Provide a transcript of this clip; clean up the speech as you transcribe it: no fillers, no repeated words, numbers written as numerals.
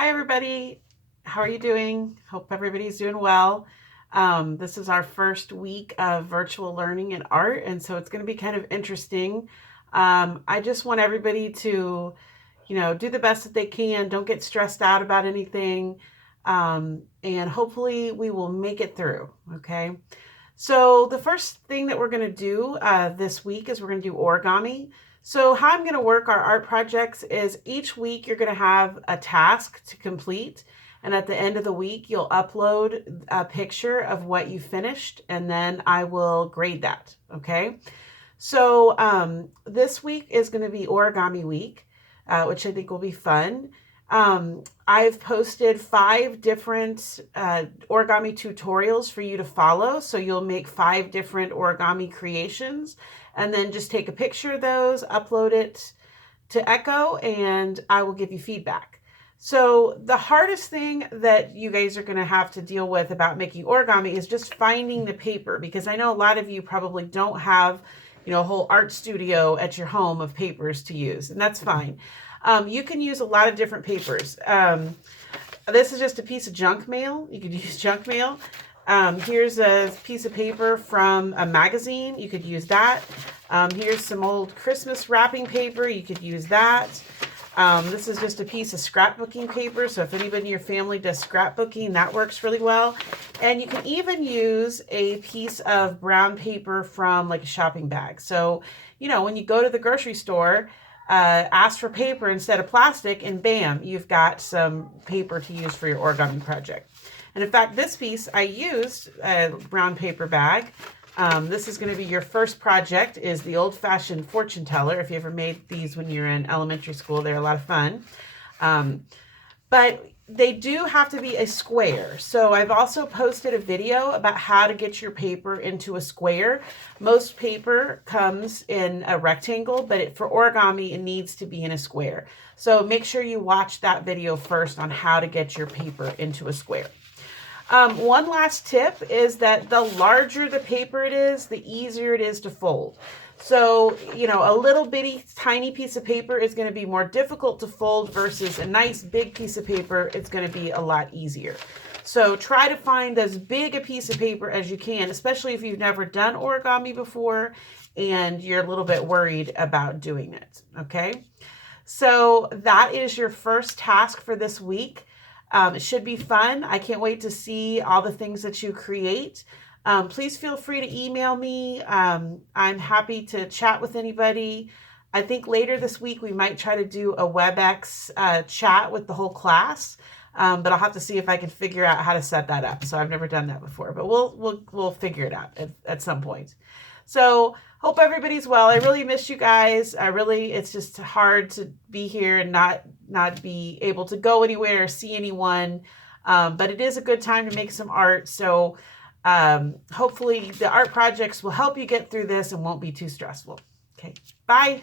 Hi, everybody. How are you doing? Hope everybody's doing well. This is our first week of virtual learning in art, and so it's going to be kind of interesting. I just want everybody to, do the best that they can. Don't get stressed out about anything, and hopefully we will make it through. Okay. So the first thing that we're going to do this week is we're going to do origami. So how I'm going to work our art projects is each week you're going to have a task to complete. And at the end of the week, you'll upload a picture of what you finished, and then I will grade that. Okay. So this week is going to be origami week, which I think will be fun. I've posted 5 different origami tutorials for you to follow. So you'll make 5 different origami creations and then just take a picture of those, upload it to Echo, and I will give you feedback. So the hardest thing that you guys are going to have to deal with about making origami is just finding the paper, because I know a lot of you probably don't have, a whole art studio at your home of papers to use, and that's fine. You can use a lot of different papers. This is just a piece of junk mail. You could use junk mail. Here's a piece of paper from a magazine. You could use that. Here's some old Christmas wrapping paper. You could use that. This is just a piece of scrapbooking paper. So if anybody in your family does scrapbooking, that works really well. And you can even use a piece of brown paper from like a shopping bag. So, when you go to the grocery store, ask for paper instead of plastic, and bam, you've got some paper to use for your origami project. And in fact, this piece I used a brown paper bag. This is going to be your first project, is the old-fashioned fortune teller. If you ever made these when you're in elementary school, they're a lot of fun. But they do have to be a square. So I've also posted a video about how to get your paper into a square. Most paper comes in a rectangle, but for origami, it needs to be in a square. So make sure you watch that video first on how to get your paper into a square. One last tip is that the larger the paper it is, the easier it is to fold. So, a little bitty tiny piece of paper is going to be more difficult to fold versus a nice big piece of paper. It's going to be a lot easier. So try to find as big a piece of paper as you can, especially if you've never done origami before and you're a little bit worried about doing it. Okay. So that is your first task for this week. It should be fun. I can't wait to see all the things that you create. Please feel free to email me. I'm happy to chat with anybody. I think later this week we might try to do a WebEx chat with the whole class, but I'll have to see if I can figure out how to set that up. So I've never done that before, but we'll figure it out at some point. So hope everybody's well. I really miss you guys. It's just hard to be here and not be able to go anywhere or see anyone. But it is a good time to make some art. So hopefully the art projects will help you get through this and won't be too stressful. Okay, bye.